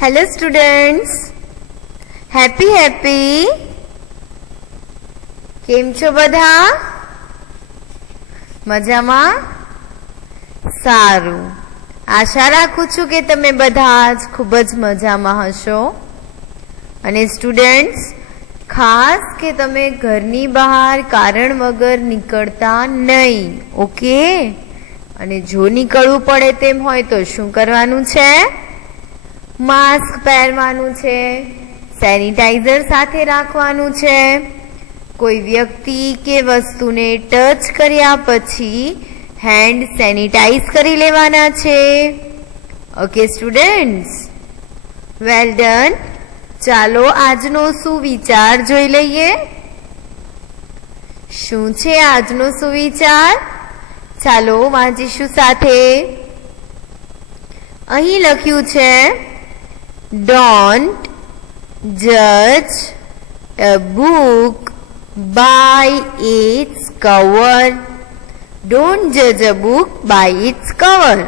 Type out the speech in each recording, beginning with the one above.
Hello students, happy કેમ છો બધા? મજામાં? સારું. આશા રાખું છું કે તમે બધા જ ખૂબ જ મજામાં હશો. અને સ્ટુડન્ટ્સ, ખાસ કે તમે ઘરની બહાર કારણ વગર નીકળતા નહીં, ઓકે? અને જો નીકળવું પડે તેમ હોય તો શું કરવાનું છે? માસ્ક પહેરવાનું છે, સેનિટાઈઝર સાથે રાખવાનું છે, કોઈ વ્યક્તિ કે વસ્તુને ટચ કર્યા પછી હેન્ડ સેનિટાઈઝ કરી લેવાના છે. Okay students, well done. ચાલો આજનો સુવિચાર જોઈ લઈએ. શું છે આજનો સુવિચાર? ચાલો વાંચીશું સાથે. અહીં લખ્યું છે, Don't judge a book by its cover. Don't judge a book by its cover.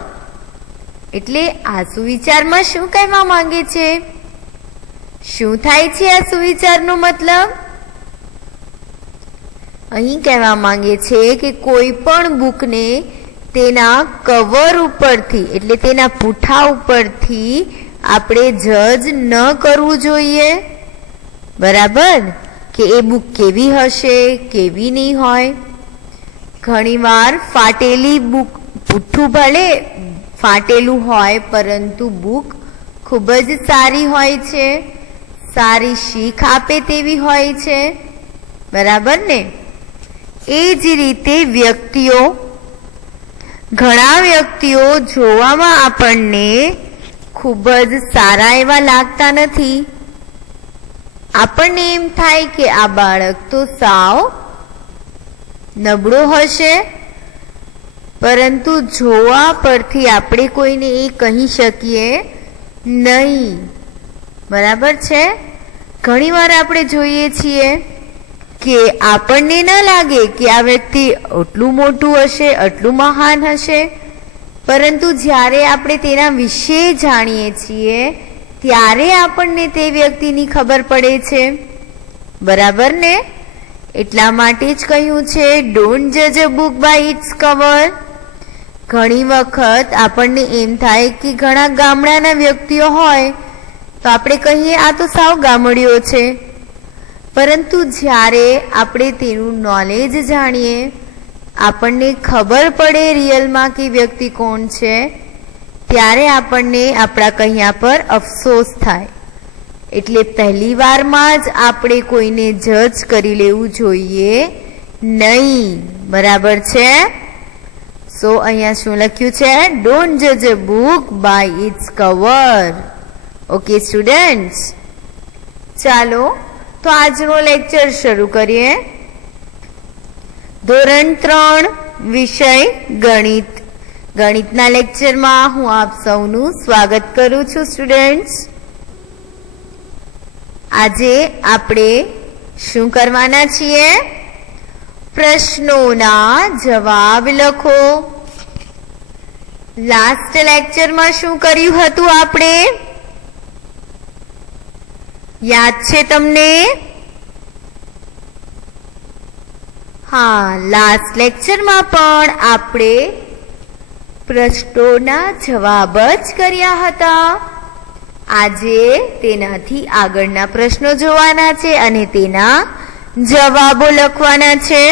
એટલે આ સુવિચારમાં શું કહેવા માંગે છે? શું થાય છે આ સુવિચારનો મતલબ? અહીં કહેવા માંગે છે કે કોઈ પણ બુકને તેના કવર ઉપરથી એટલે તેના પૂઠા ઉપરથી આપણે જજ ન કરવું જોઈએ. બરાબર? કે એ બુક કેવી હશે, કેવી નહીં હોય. ઘણીવાર ફાટેલી બુક, પૂઠું ભલે ફાટેલું હોય પરંતુ બુક ખૂબ જ સારી હોય છે, સારી શીખ આપે તેવી હોય છે. બરાબર ને? એ જ રીતે ઘણા વ્યક્તિઓ જોવામાં આપણને ખૂબ જ સારા એવા લાગતા નથી. આપણને એમ થાય કે આ બાળક તો સાવ નબળો હશે, પરંતુ જોવા પરથી આપણે કોઈને એ કહી શકીએ નહીં. બરાબર છે? ઘણીવાર આપણે જોઈએ છીએ કે આપણને ન લાગે કે આ વ્યક્તિ આટલું મોટું હશે, આટલું મહાન હશે, પરંતુ જ્યારે આપણે તેના વિશે જાણીએ છીએ ત્યારે આપણને તે વ્યક્તિની ખબર પડે છે. બરાબર ને? એટલા માટે જ કહ્યું છે ડોન્ટ જજ a book by its cover. ઘણી વખત આપણને એમ થાય કે ઘણા ગામડાના વ્યક્તિઓ હોય તો આપણે કહીએ આ તો સાવ ગામડીઓ છે, પરંતુ જ્યારે આપણે તેનું નોલેજ જાણીએ, આપણને ખબર પડે રિયલમાં કે વ્યક્તિ કોણ છે, ત્યારે આપણને આપણા કહ્યા પર અફસોસ થાય. એટલે પહેલી વારમાં જ આપણે કોઈને જજ કરી લેવું જોઈએ નહીં. બરાબર છે? સો અહીંયા શું લખ્યું છે? ડોન્ટ જજ a book by its cover. Okay students, ચાલો તો આજનો લેક્ચર શરૂ કરીએ. ધોરણ 3 વિષય ગણિત. ગણિતના લેક્ચરમાં હું આપ સૌનું સ્વાગત કરું છું સ્ટુડન્ટ્સ. આજે આપણે શું કરવાના છીએ? પ્રશ્નોના જવાબ લખો. લાસ્ટ લેક્ચરમાં શું કર્યું હતું આપણે? યાદ છે તમને? હા, લાસ્ટ લેક્ચરમાં પણ આપણે પ્રશ્નોના જવાબ જ કર્યા હતા. આજે તેનાથી આગળના પ્રશ્નો જોવાના છે અને તેના જવાબો લખવાના છે.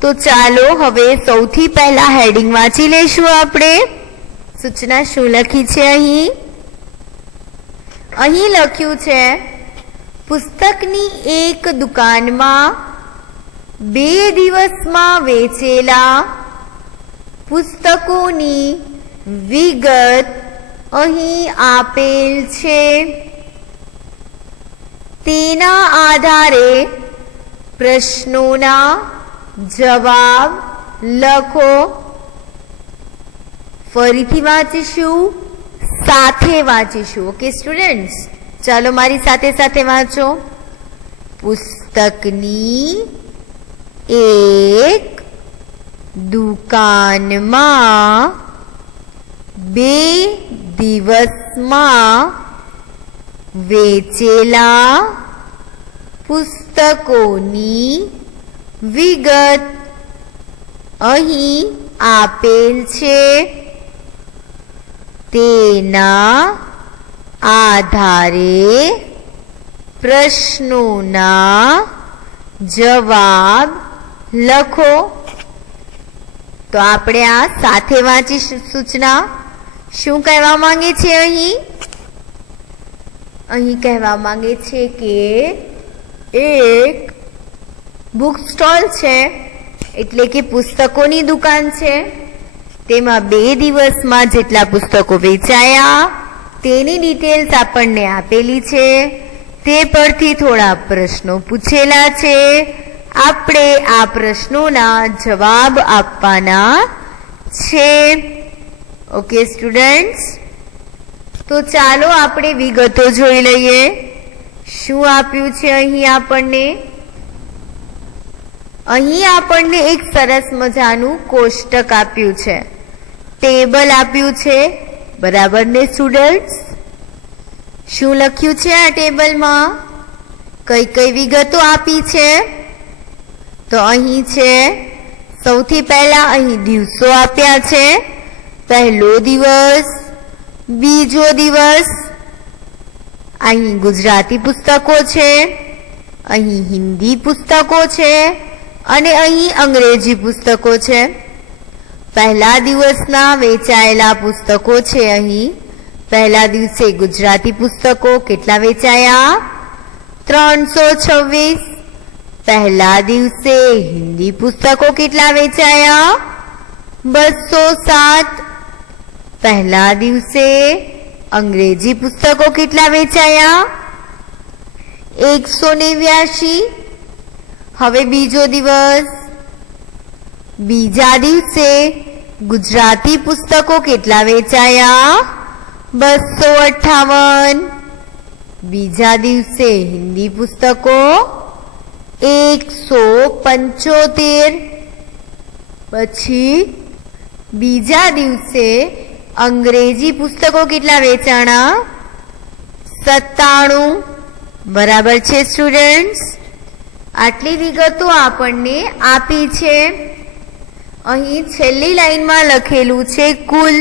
તો ચાલો હવે સૌથી પહેલા હેડિંગ વાંચી લઈશું આપણે. સૂચના શું લખી છે અહીં? અહીં લખ્યું છે, પુસ્તકની એક દુકાનમાં 2 દિવસમાં વેચેલા પુસ્તકોની વિગત અહીં આપેલ છે. તેના આધારે પ્રશ્નોના જવાબ લખો. ફરીથી વાંચીશું, સાથે વાંચીશું. ઓકે સ્ટુડન્ટ્સ, ચાલો મારી સાથે સાથે વાંચો. પુસ્તકની એક દુકાનમાં 2 દિવસમાં વેચેલા પુસ્તકોની વિગત અહીં આપેલ છે. તેના આધારે પ્રશ્નોના જવાબ લખો. તો આપણે આ સાથે વાંચી સૂચના શું કહેવા માંગે છે? અહીં કહેવા માંગે છે કે એક બુક સ્ટોલ છે, એટલે કે પુસ્તકોની દુકાન છે. તેમાં 2 દિવસમાં જેટલા પુસ્તકો વેચાયા તેની ડિટેલ્સ આપણને આપેલી છે. તે પરથી થોડા પ્રશ્નો પૂછેલા છે. આપણે આ પ્રશ્નોના જવાબ આપવાના છે. ઓકે સ્ટુડન્ટ્સ, તો ચાલો આપણે વિગતો જોઈ લઈએ. શું આપ્યું છે અહીં આપણને એક સરસ મજાનું કોષ્ટક આપ્યું છે, ટેબલ આપ્યું છે. બરાબર ને સ્ટુડન્ટ્સ? શું લખ્યું છે આ ટેબલમાં? કઈ કઈ વિગતો આપી છે? તો અહીં છે, સૌથી પહેલા અહીં દિવસો આપ્યા છે. પહેલો દિવસ, બીજો દિવસ. અહીં ગુજરાતી પુસ્તકો છે, અહીં હિન્દી પુસ્તકો છે અને અહીં અંગ્રેજી પુસ્તકો છે. પહેલા દિવસના વેચાયેલા પુસ્તકો છે. અહીં પહેલા દિવસે ગુજરાતી પુસ્તકો કેટલા વેચાયા? 326. પહેલા દિવસે હિન્દી પુસ્તકો કેટલા વેચાયા? 207. પહેલા દિવસે અંગ્રેજી પુસ્તકો કેટલા વેચાયા? 189. હવે બીજો દિવસ, બીજા દિવસે ગુજરાતી પુસ્તકો કેટલા વેચાયા? 258. બીજા દિવસે હિન્દી પુસ્તકો 175. પછી બીજા દિવસે અંગ્રેજી પુસ્તકો કેટલા વેચાણા? 97. બરાબર છે સ્ટુડન્ટ્સ? આટલી વિગતો આપણને આપી છે. અહીં છેલ્લી લાઈનમાં લખેલું છે કુલ.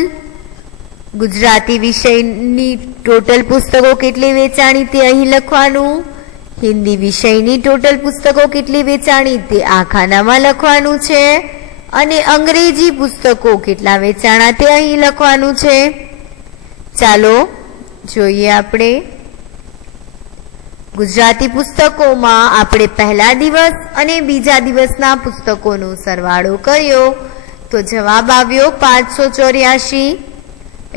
ગુજરાતી વિષયની ટોટલ પુસ્તકો કેટલી વેચાણી તે અહીં લખવાનું. હિન્દી વિષયની ટોટલ પુસ્તકો કેટલી વેચાણી તે આ ખાનામાં લખવાનું છે. અને અંગ્રેજી પુસ્તકો કેટલા વેચાણા તે અહીં લખવાનું છે. ચાલો જોઈએ આપણે. ગુજરાતી પુસ્તકોમાં આપણે પહેલા દિવસ અને બીજા દિવસના પુસ્તકોનો સરવાળો કર્યો તો જવાબ આવ્યો 584.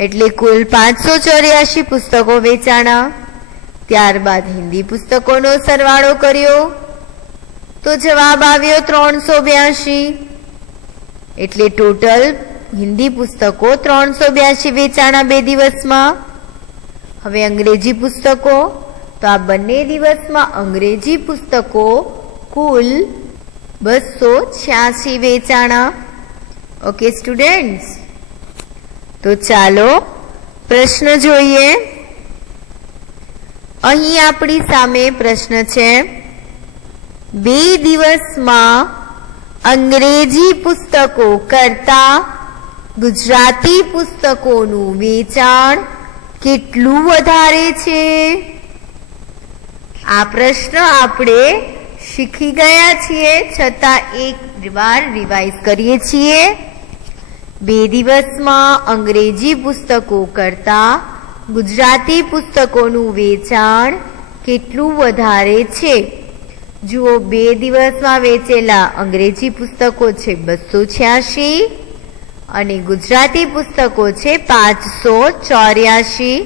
એટલે કુલ 584 પુસ્તકો વેચાણા. ત્યારબાદ હિન્દી પુસ્તકોનો સરવાળો કર્યો તો જવાબ આવ્યો 382. એટલે ટોટલ હિન્દી પુસ્તકો 382 વેચાણા 2 દિવસમાં. હવે અંગ્રેજી પુસ્તકો, તો આ બંને દિવસમાં અંગ્રેજી પુસ્તકો કુલ 286 વેચાણા. ઓકે સ્ટુડન્ટ્સ, તો ચાલો પ્રશ્ન જોઈએ. અહીં આપણી સામે પ્રશ્ન છે, 2 દિવસમાં અંગ્રેજી પુસ્તકો કરતા ગુજરાતી પુસ્તકોનું વેચાણ કેટલું વધારે છે? આ પ્રશ્ન આપણે શીખી ગયા છીએ, છતાં એક વાર રિવાઇઝ કરીએ છીએ. 2 દિવસમાં અંગ્રેજી પુસ્તકો કરતા ગુજરાતી પુસ્તકોનું વેચાણ કેટલું વધારે છે? જુઓ, 2 દિવસમાં વેચેલા અંગ્રેજી પુસ્તકો છે 286 અને ગુજરાતી પુસ્તકો છે 584.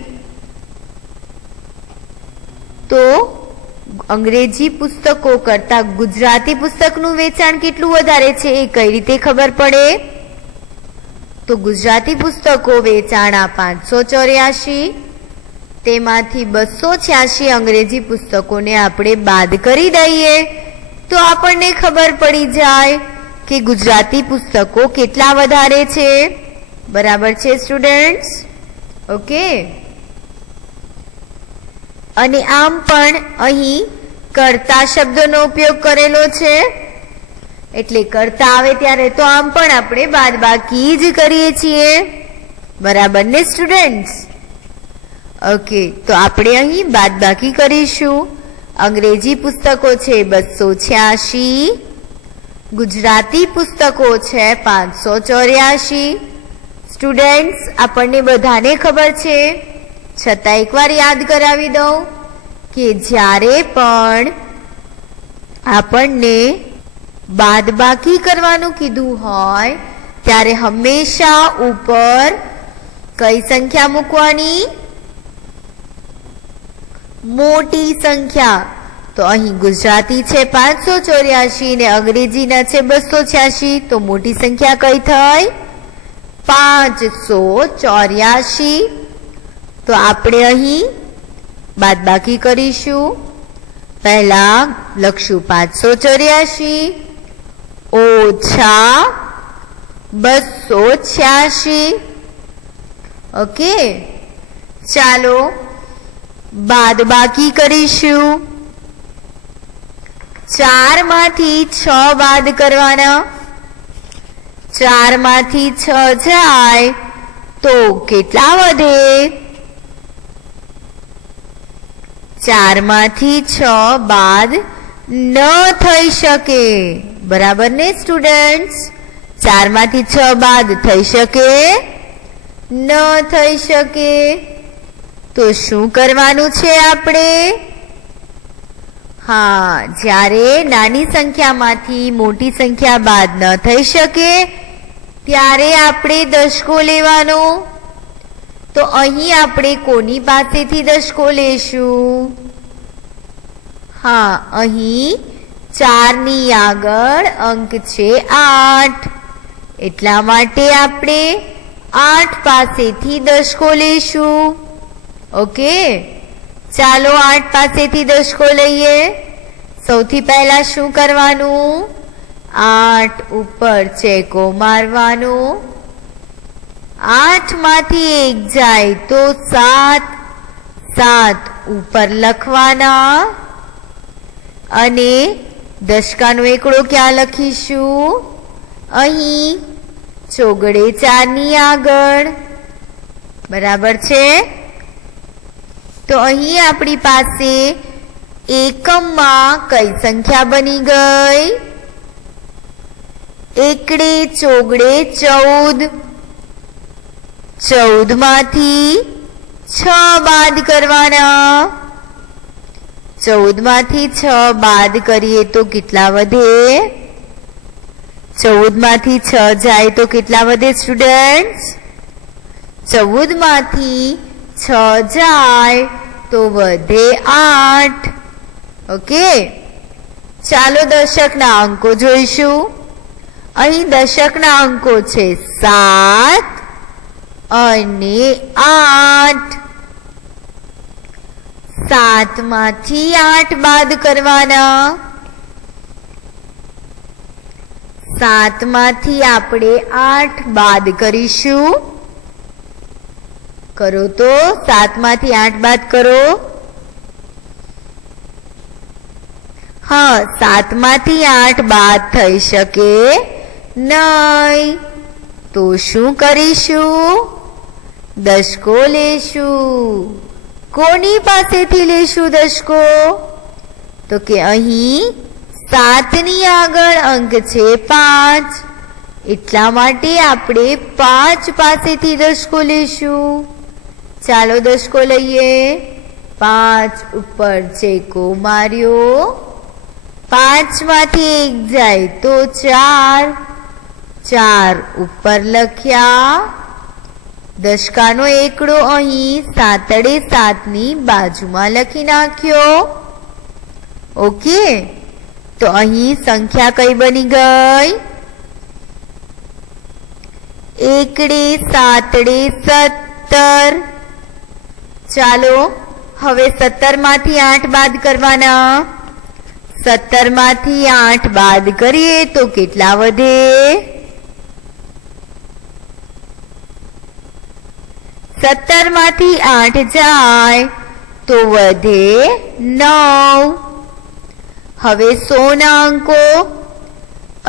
તો અંગ્રેજી પુસ્તકો કરતા ગુજરાતી પુસ્તકનું વેચાણ કેટલું વધારે છે એ કઈ રીતે ખબર પડે? તો ગુજરાતી પુસ્તકો વેચાણા 584, તેમાંથી 286 અંગ્રેજી પુસ્તકોને આપણે બાદ કરી દઈએ તો આપણને ખબર પડી જાય કે ગુજરાતી પુસ્તકો કેટલા વધારે છે. બરાબર છે સ્ટુડન્ટ્સ? ઓકે, અને આમ પણ અહીં કર્તા શબ્દનો ઉપયોગ કરેલો છે, એટલે કર્તા આવે ત્યારે તો આમ પણ આપણે બાદબાકી જ કરીએ છીએ. બરાબર ને સ્ટુડન્ટ્સ? ઓકે, તો આપણે અહીં બાદબાકી કરીશું. અંગ્રેજી પુસ્તકો છે 286, ગુજરાતી પુસ્તકો છે 584. સ્ટુડન્ટ્સ, આપણને બધાને ખબર છે, છતાં એકવાર યાદ કરાવી દઉં કે જ્યારે પણ આપણને બાદબાકી કરવાનું કીધું હોય ત્યારે હંમેશા ઉપર કઈ સંખ્યા મૂકવાની? મોટી સંખ્યા. તો અહીં ગુજરાતી છે 584 ને અંગ્રેજીના છે 286, તો મોટી સંખ્યા કઈ થઈ? 584. તો આપણે અહીં બાદબાકી કરીશું. પહેલા લખશું 584 ઓછા 286. ઓકે, ચાલો બાદબાકી કરીશું. 4 માંથી 6 બાદ કરવાના. 4 માંથી 6 જાય તો કેટલા વધે? 4 માંથી 6 બાદ ન થઈ શકે. બરાબર ને સ્ટુડન્ટ્સ? 4 માંથી 6 બાદ થઈ શકે? ન થઈ શકે. તો શું કરવાનું છે આપણે? હા, જ્યારે નાની સંખ્યામાંથી મોટી સંખ્યા બાદ ન થઈ શકે ત્યારે આપણે દશકો લેવાનો. તો અહીં આપણે કોની પાસેથી દશકો લેશું? હા, અહીં 4 ની આગળ અંક છે 8, એટલા માટે આપણે 8 પાસેથી દશકો લેશું. ઓકે, ચાલો 8 પાસેથી દશકો લઈએ. સૌથી પહેલા શું કરવાનું? 8 ઉપર ચેકો મારવાનો. 8 માંથી 1 જાય તો 7, 7 ઉપર લખવાના. અને દશકાનો એકડો ક્યાં લખીશું? અહીં ચોગડે 4 ની આગળ. બરાબર છે? તો અહીં આપણી પાસે એકમમાં કઈ સંખ્યા બની ગઈ? એકડે ચોગડે 14. 14 માંથી 6 બાદ કરવાના. 14 માંથી 6 બાદ કરીએ તો કેટલા વધે? 14 માંથી 6 જાય તો કેટલા વધે સ્ટુડન્ટ્સ? 14 માંથી 6 જાય તો વધે 8. ઓકે, ચાલો દશકના અંકો જોઈશું. અહીં દશકના અંકો છે 7 અને 8. 7 માંથી 8 બાદ કરવાના. 7 માંથી આપણે 8 બાદ કરીશું. કરો તો 7 માંથી 8 બાદ કરો. હા, 7 માંથી 8 બાદ થઈ શકે નહીં. તો શું કરીશું? દશકો લેશું. કોની પાસેથી લેશું દશકો? તો કે અહીં 7 ની આગળ અંક છે 5, એટલા માટે આપણે 5 પાસેથી દશકો લેશું. ચાલો દશકો લઈએ. 5 ઉપર ચેકો માર્યો. 5 માંથી 1 જાય તો 4, 4 ઉપર લખ્યા. દશકાનો એકડો અહીં 7 ની બાજુમાં લખી નાખ્યો. ઓકે, તો અહીં સંખ્યા કઈ બની ગઈ? એકડે 7 17. ચાલો હવે 17 માંથી 8 બાદ કરવાના. 17 માંથી 8 બાદ કરીએ તો કેટલા વધે? 17 માંથી 8 જાય તો વધે 9. હવે 100 ના અંકો,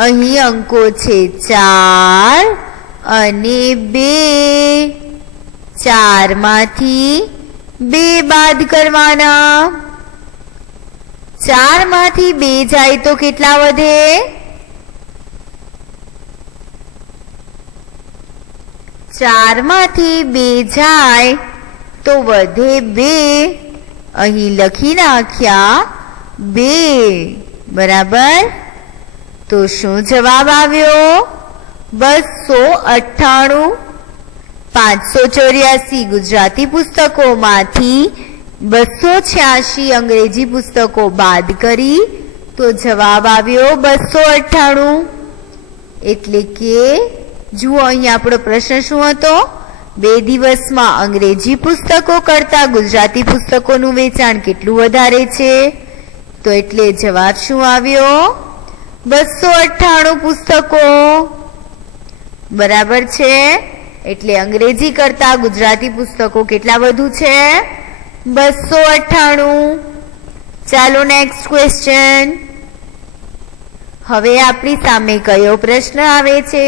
અહીં અંકો છે 4 અને 2. 4 માંથી 2 બાદ કરવાના. 4 માંથી 2 જાય તો કેટલા વધે? 4 માંથી 2 જાય તો વધે 2. અહીં લખી નાખ્યા 2. બરાબર. તો શું જવાબ આવ્યો? 298. 584 ગુજરાતી પુસ્તકોમાંથી 286 અંગ્રેજી પુસ્તકો બાદ કરી તો જવાબ આવ્યો 298. એટલે કે જુઓ, અહીં આપણો પ્રશ્ન શું હતો? 2 દિવસમાં અંગ્રેજી પુસ્તકો કરતા ગુજરાતી પુસ્તકોનું વેચાણ કેટલું વધારે છે? તો એટલે જવાબ શું આવ્યો? 298 પુસ્તકો. બરાબર છે. એટલે અંગ્રેજી કરતા ગુજરાતી પુસ્તકો કેટલા વધુ છે? 298. ચાલો નેક્સ્ટ ક્વેશ્ચન. હવે આપણી સામે કયો પ્રશ્ન આવે છે?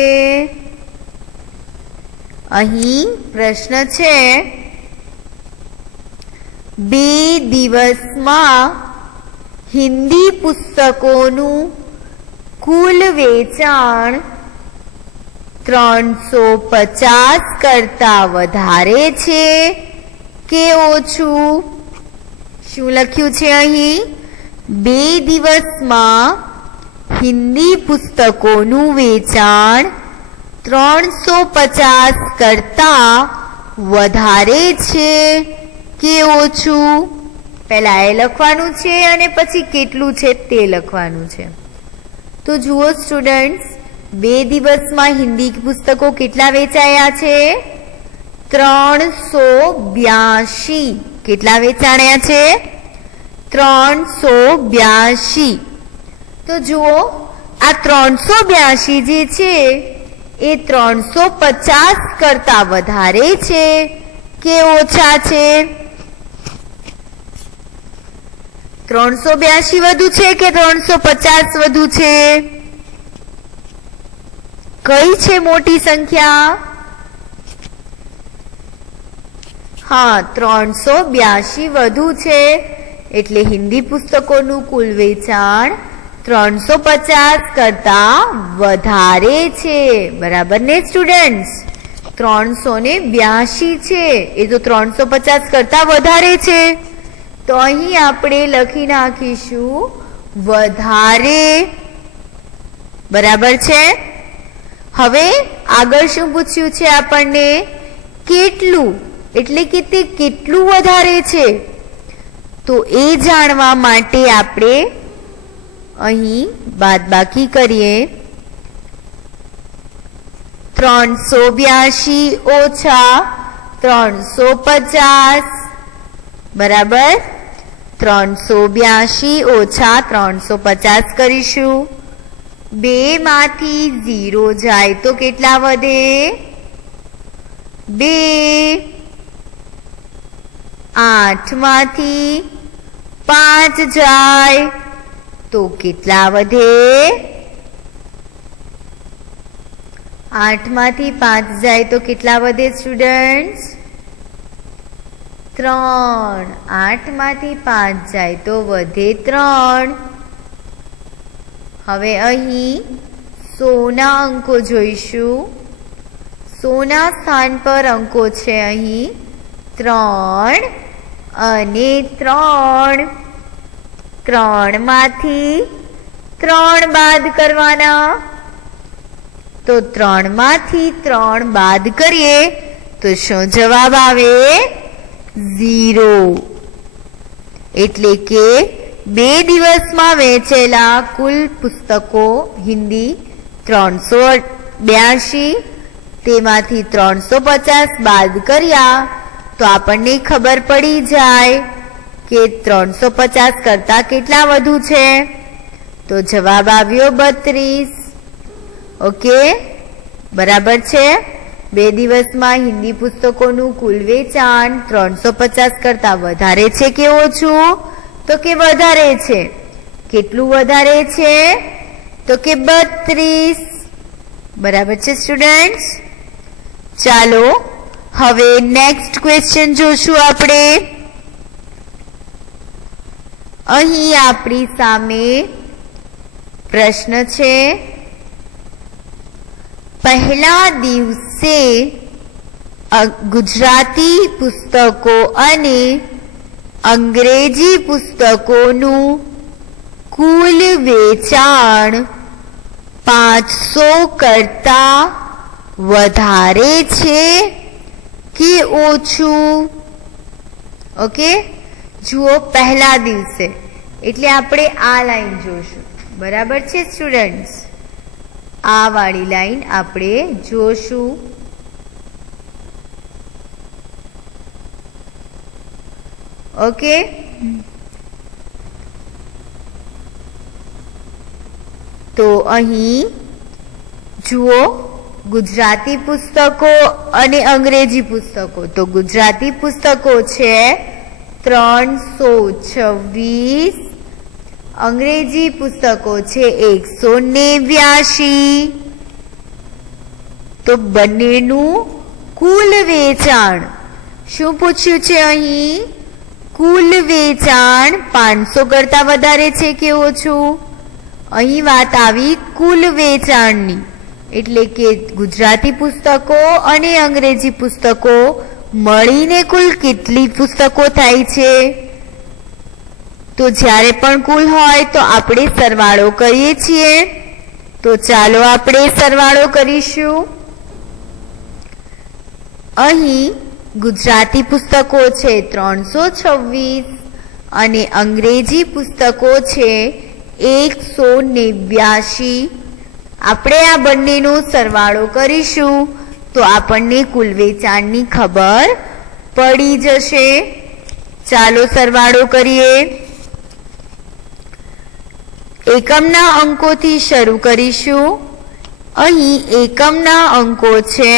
અહીં પ્રશ્ન છે 2 દિવસમાં હિન્દી પુસ્તકોનું કુલ વેચાણ 350 કરતા વધારે છે કે ઓછું? શું લખ્યું છે અહીં? 2 દિવસમાં હિન્દી પુસ્તકોનું વેચાણ 350 કરતા વધારે છે કે ઓછું? પહેલા એ લખવાનું છે અને પછી કેટલું છે તે લખવાનું છે. તો જુઓ સ્ટુડન્ટ્સ, 2 દિવસમાં હિન્દી પુસ્તકો કેટલા વેચાયા છે? 382. કેટલા વેચાણ્યા છે? 382. તો જુઓ, આ 382 જે છે એ 350 કરતા વધારે છે કે ઓછા છે? 382 વધુ છે કે 350 વધુ છે? કઈ છે મોટી સંખ્યા? હા, 382 વધુ છે. એટલે હિન્દી પુસ્તકોનું કુલ વેચાણ 350 કરતા વધારે છે. બરાબર ને સ્ટુડન્ટ્સ? 382 છે એ તો 350 કરતા વધારે છે. તો અહીં આપણે લખી નાખીશું વધારે. બરાબર છે. હવે આગળ શું પૂછ્યું છે આપણને? કેટલું, એટલે કે તે કેટલું વધારે છે. તો એ જાણવા માટે આપણે અહીં બાદબાકી કરીએ. 382 ઓછા 350 બરાબર. 382 ઓછા 350 કરીશું. 2 માંથી 0 જાય તો કેટલા વધે? 2. 8 માંથી 5 જાય તો કેટલા વધે? 8 માંથી 5 જાય તો કેટલા વધે સ્ટુડન્ટ્સ? 3. 8 માંથી 5 જાય તો વધે 3. હવે અહીં 100 ના અંકો જોઈશું. 100 ના સ્થાન પર અંકો છે અહીં 3 અને 3. 3 માંથી 3 બાદ કરવાના. તો 3 માંથી 3 બાદ કરીએ તો શું જવાબ આવે? 0. એટલે કે 2 દિવસમાં વેચેલા કુલ પુસ્તકો હિન્દી 382, તેમાંથી 350 બાદ કર્યા તો આપણને ખબર પડી જાય કે 350 કરતા કેટલા વધુ છે. તો જવાબ આવ્યો 32. ઓકે, બરાબર છે. 2 દિવસમાં હિન્દી પુસ્તકોનું કુલ વેચાણ 350 કરતા વધારે છે કે ઓછું? તો કે વધારે છે. કેટલું વધારે છે? તો કે 32. બરાબર છે સ્ટુડન્ટ્સ? ચાલો હવે નેક્સ્ટ ક્વેશ્ચન જોશું આપણે. અહીં આપણી સામે પ્રશ્ન છે, પહેલા દિવસે ગુજરાતી પુસ્તકો અને અંગ્રેજી પુસ્તકોનું કુલ વેચાણ 500 કરતા વધારે છે કે ઓછું? ઓકે, જુઓ, પહેલા દિવસે એટલે આપણે આ લાઈન જોશું. બરાબર છે સ્ટુડન્ટ્સ? આ વાળી લાઈન આપણે જોશું. ઓકે, તો અહીં જુઓ, ગુજરાતી પુસ્તકો અને અંગ્રેજી પુસ્તકો. તો ગુજરાતી પુસ્તકો છે 326, અંગ્રેજી પુસ્તકો છે 189. તો બંનેનું કુલ વેચાણ શું પૂછ્યું છે અહીં? કુલ વેચાણ 500 કરતા વધારે છે કે ઓછું? અહીં વાત આવી કુલ વેચાણની, એટલે કે ગુજરાતી પુસ્તકો અને અંગ્રેજી પુસ્તકો મળીને કુલ કેટલી પુસ્તકો થાય છે? તો જ્યારે પણ કુલ હોય તો આપણે સરવાળો કરીએ છીએ. તો ચાલો આપણે સરવાળો કરીશું. અહીં ગુજરાતી પુસ્તકો છે 326 અને અંગ્રેજી પુસ્તકો છે 189. આપણે આ બંનેનો સરવાળો કરીશું તો આપણને કુલ વેચાણની ખબર પડી જશે. ચાલો સરવાળો કરીએ. એકમના અંકોથી શરૂ કરીશું. અહીં એકમના અંકો છે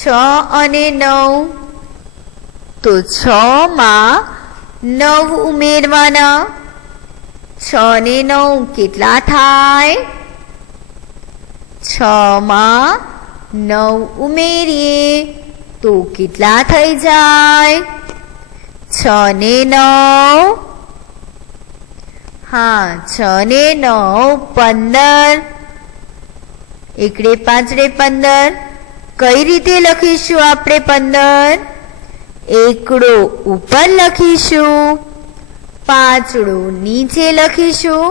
6 અને 9. તો 6 માં 9 ઉમેરવાના. 6 ને 9 કેટલા થાય? 6 માં 9 ઉમેરીએ તો કેટલા થઈ જાય? 6 ને 9, હા, 6 ને 9 15. એકડે પાંચડે 15. કઈ રીતે લખીશું આપણે 15? એકડો ઉપર લખીશું, પાંચડો નીચે લખીશું.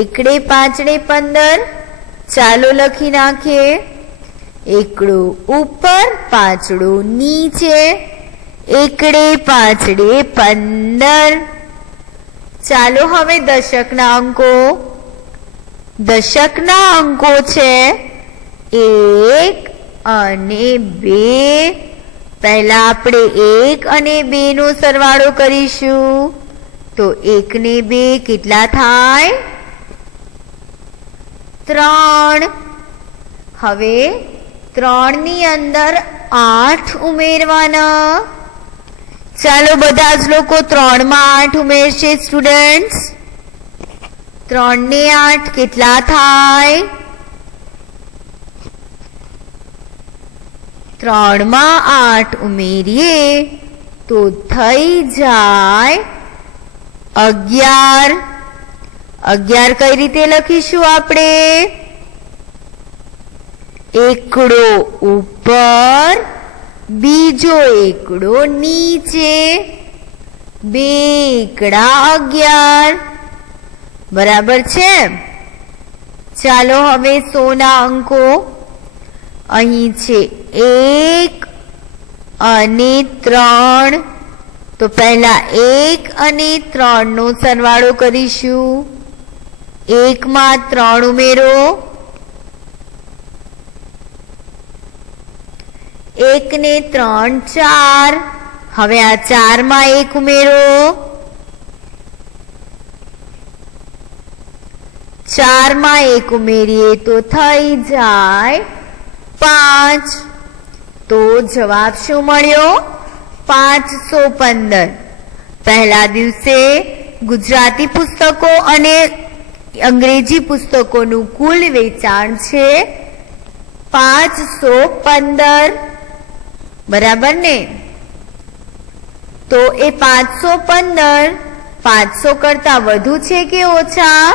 એકડે પાંચડે 15. ચાલો લખી નાખીએ. એકડો ઉપર, પાંચડો નીચે, એકડે પાંચડે 15. ચાલો હવે દશકના અંકો. દશકના અંકો છે 1 અને 2. પહેલા આપણે 1 અને 2 નો સરવાળો કરીશું. તો 1 ને 2 કેટલા થાય? 3. હવે 3 ની અંદર 8 ઉમેરવાના. ચાલો બધા જ લોકો 3 માં 8 ઉમેરશે સ્ટુડન્ટ્સ. 3 ને 8 કેટલા થાય? 3 માં 8 ઉમેરીએ તો થઈ જાય 11. 11 કઈ રીતે લખીશું આપણે? એકડો ઉપર, બીજો એકડો નીચે, 2 એકડા 11. બરાબર છે? ચાલો હવે 100 ના અંકો. અહીં છે 1 અને 3. તો પહેલા 1 અને 3 નો સરવાળો કરીશું. 1 માં 3 ઉમેરો. 1 ને 3 4. હવે આ 4 માં 1 ઉમેરો. 4 માં 1 ઉમેરીએ તો થઈ જાય 5 તો જવાબ શું મળ્યો? 515. પહેલા દિવસે ગુજરાતી પુસ્તકો અને અંગ્રેજી પુસ્તકોનું કુલ વેચાણ છે 515. બરાબર ને? તો એ 515 500 કરતા વધુ છે કે ઓછા?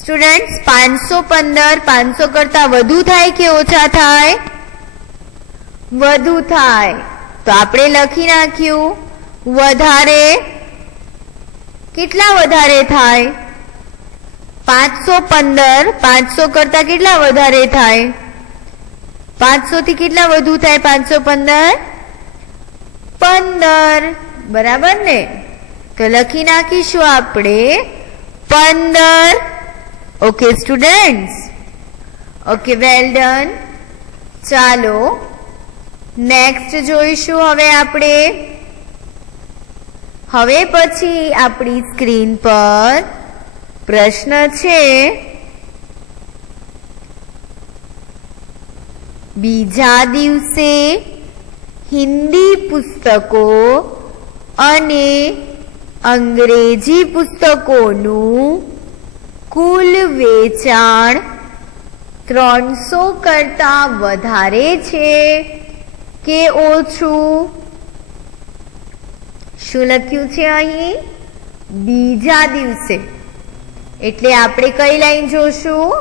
સ્ટુડન્ટ્સ, 515 500 કરતા વધુ થાય કે ઓછા થાય? વધુ થાય. તો આપણે લખી નાખ્યું વધારે. કેટલા વધારે થાય? 515 500 કરતા કેટલા વધારે થાય? 500 થી કેટલા વધુ થાય? 515 15. બરાબર ને? તો લખી નાખીશું આપણે 15. Okay students? Okay, well done. ચાલો નેક્સ્ટ જોઈશું હવે આપણે. હવે પછી આપણી સ્ક્રીન પર પ્રશ્ન છે, બીજા દિવસે હિન્દી પુસ્તકો અને અંગ્રેજી પુસ્તકોનું કુલ વેચાણ 300 કરતા વધારે છે કે ઓછું? શું લખ્યું છે અહીં? બીજા દિવસે. એટલે આપણે કઈ લાઈન જોશું?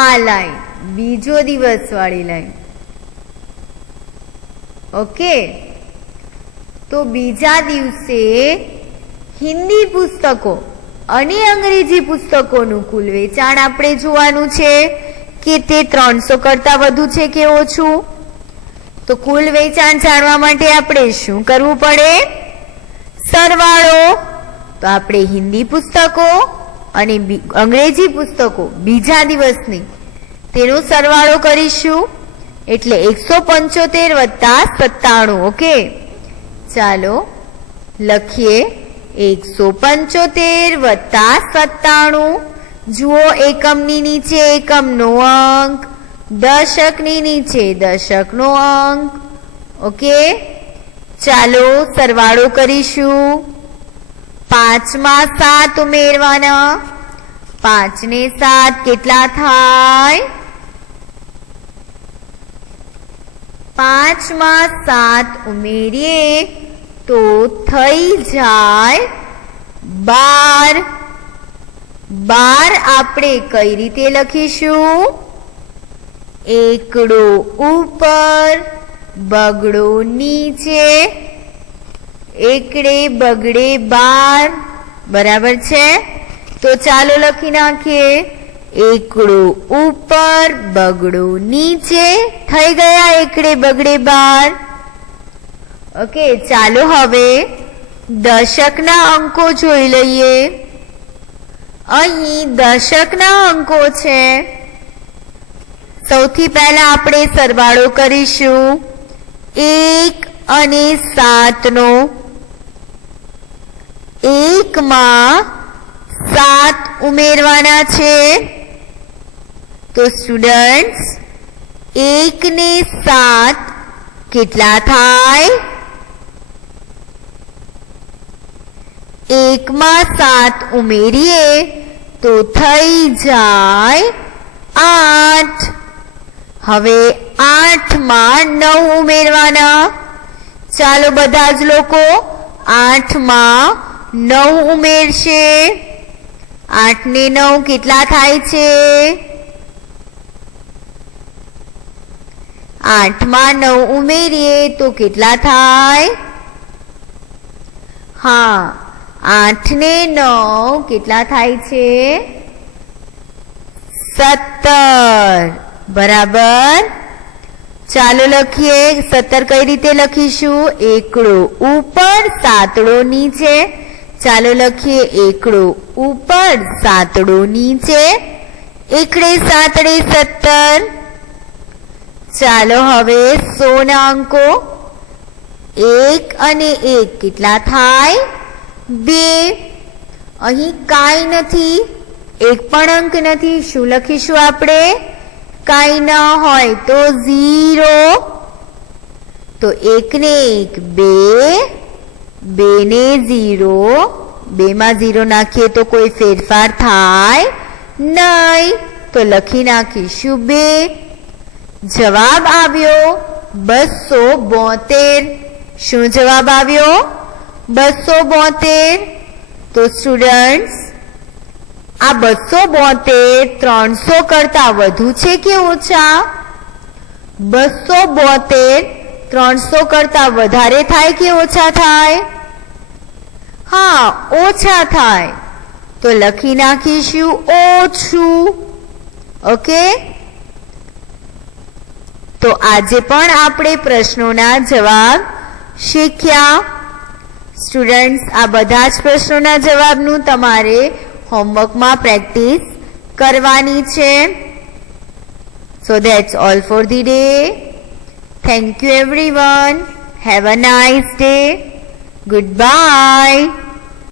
આ લાઈન, બીજો દિવસ વાળી લાઈન. ઓકે, તો બીજા દિવસે હિન્દી પુસ્તકો અને અંગ્રેજી પુસ્તકોનું કુલ વેચાણ આપણે જોવાનું છે કે તે 300 કરતા વધુ છે કે ઓછું. તો કુલ વેચાણ જાણવા માટે આપણે શું કરવું પડે? સરવાળો. તો આપણે હિન્દી પુસ્તકો અને અંગ્રેજી પુસ્તકો બીજા દિવસની તેનો સરવાળો કરીશું, એટલે 175 વત્તા 97. ઓકે, ચાલો લખીએ 175 વત્તા 97. જુઓ, એકમની નીચે એકમનો અંક, દશકની નીચે દશકનો અંક. ઓકે, ચાલો સરવાળો કરીશું. 5 માં 7 ઉમેરવાના. 5 ને 7 કેટલા થાય? 5 માં 7 ઉમેરીએ તો થઈ જાય 12. 12 આપણે કઈ રીતે લખીશું? એકડો ઉપર, બગડો નીચે. એકડે બગડે 12. બરાબર છે? તો ચાલો લખી નાખીએ. એકડો ઉપર, બગડો નીચે. થઈ ગયા એકડે બગડે 12. ઓકે, ચાલો હવે દશકના અંકો જોઈ લઈએ. અહીં દશકના અંકો છે. સૌથી પહેલા આપણે સરવાળો કરીશું 1 અને 7 નો. 1 માં 7 ઉમેરવાના છે. તો સ્ટુડન્ટ્સ, 1 ને 7 કેટલા થાય? 1 માં 7 ઉમેરીએ તો થઈ જાય 8. હવે 8 માં 9 ઉમેરવાના. ચાલો બધા જ લોકો 8 માં 9 ઉમેરશે. 8 ને 9 કેટલા થાય છે? 8 માં 9 ઉમેરીએ તો કેટલા થાય? હા, 8 ને 9 કેટલા થાય છે? 17. બરાબર. ચાલો લખીએ. 17 કઈ રીતે લખીશું? એકડો ઉપર, સાતડો નીચે. ચાલો લખીએ. એકડો ઉપર, સાતડો નીચે. એકડે સાતડે 17. ચાલો હવે 100 ના અંકો. 1 અને 1 કેટલા થાય? 2. અહીં કાંઈ નથી, એક પણ અંક નથી. શું લખીશું આપણે? કાંઈ ન હોય તો 0, તો 1 ને 1 2, 2 ને 0, 2 માં 0 નાખીએ તો કોઈ ફેરફાર થાય નહીં, તો લખી નાખીશું 2. જવાબ આવ્યો 272. શું જવાબ આવ્યો? 272. તો સ્ટુડન્ટ્સ, આ 272 300 કરતા વધુ છે કે ઓછા? 272 300 કરતા વધારે થાય કે ઓછા થાય? હા, ઓછા થાય. તો લખી નાખીશું ઓછું. ઓકે, તો આજે પણ આપણે પ્રશ્નોના જવાબ શીખ્યા. સ્ટુડન્ટ્સ, આ બધા જ પ્રશ્નોના જવાબનું તમારે હોમવર્કમાં પ્રેક્ટિસ કરવાની છે. So that's all for the day. Thank you everyone. Have a nice day. Goodbye.